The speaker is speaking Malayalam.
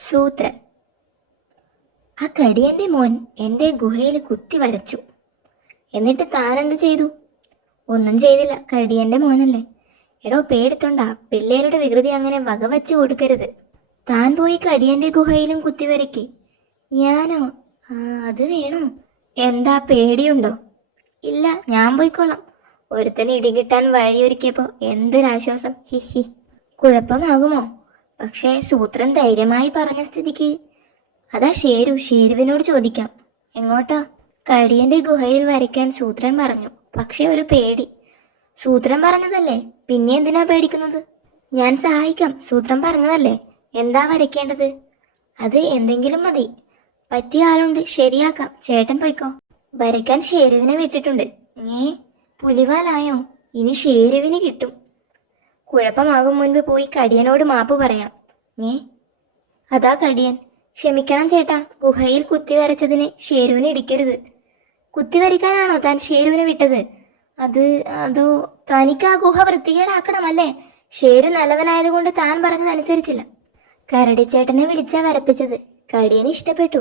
സൂത്രൻ. ആ കടിയന്റെ മോൻ എൻ്റെ ഗുഹയിൽ കുത്തി വരച്ചു. എന്നിട്ട് താൻ എന്ത് ചെയ്തു? ഒന്നും ചെയ്തില്ല, കടിയന്റെ മോനല്ലേ. എടോ പേടിത്തൊണ്ടാ, പിള്ളേരുടെ വികൃതി അങ്ങനെ വകവച്ച് കൊടുക്കരുത്. താൻ പോയി കടിയന്റെ ഗുഹയിലും കുത്തിവരയ്ക്ക്. ഞാനോ? അത് വേണോ? എന്താ പേടിയുണ്ടോ? ഇല്ല, ഞാൻ പോയിക്കോളാം. ഒരുത്തന് ഇടികിട്ടാൻ വഴിയൊരുക്കിയപ്പോൾ എന്തൊരാശ്വാസം. ഹിഹി. കുഴപ്പമാകുമോ? പക്ഷേ സൂത്രൻ ധൈര്യമായി പറഞ്ഞ സ്ഥിതിക്ക്. അതാ ഷേരുവിനോട് ചോദിക്കാം. എങ്ങോട്ടാ? കടിയന്റെ ഗുഹയിൽ വരയ്ക്കാൻ സൂത്രൻ പറഞ്ഞു. പക്ഷെ ഒരു പേടി. സൂത്രൻ പറഞ്ഞതല്ലേ, പിന്നെ എന്തിനാ പേടിക്കുന്നത്? ഞാൻ സഹായിക്കാം, സൂത്രൻ പറഞ്ഞതല്ലേ. എന്താ വരയ്ക്കേണ്ടത്? അത് എന്തെങ്കിലും മതി. പറ്റിയ ആളുണ്ട്, ശരിയാക്കാം. ചേട്ടൻ പോയിക്കോ. വരയ്ക്കാൻ ഷേരുവിനെ വിട്ടിട്ടുണ്ട്. പുലിവാലായോ? ഇനി ഷേരുവിന് കിട്ടും. കുഴപ്പമാകും മുൻപ് പോയി കടിയനോട് മാപ്പ് പറയാം. അതാ കടിയൻ. ക്ഷമിക്കണം ചേട്ടാ, ഗുഹയിൽ കുത്തി വരച്ചതിന് ഷേരുവിനെ ഇടിക്കരുത്. കുത്തിവരയ്ക്കാനാണോ താൻ ഷേരുവിനെ വിട്ടത്? അതോ തനിക്ക് ആ ഗുഹ വൃത്തികേടാക്കണമല്ലേ? ഷേരു നല്ലവനായതുകൊണ്ട് താൻ പറഞ്ഞതനുസരിച്ചില്ല. കരടിച്ചേട്ടനെ വിളിച്ചാ വരപ്പിച്ചത്. കടിയന് ഇഷ്ടപ്പെട്ടു.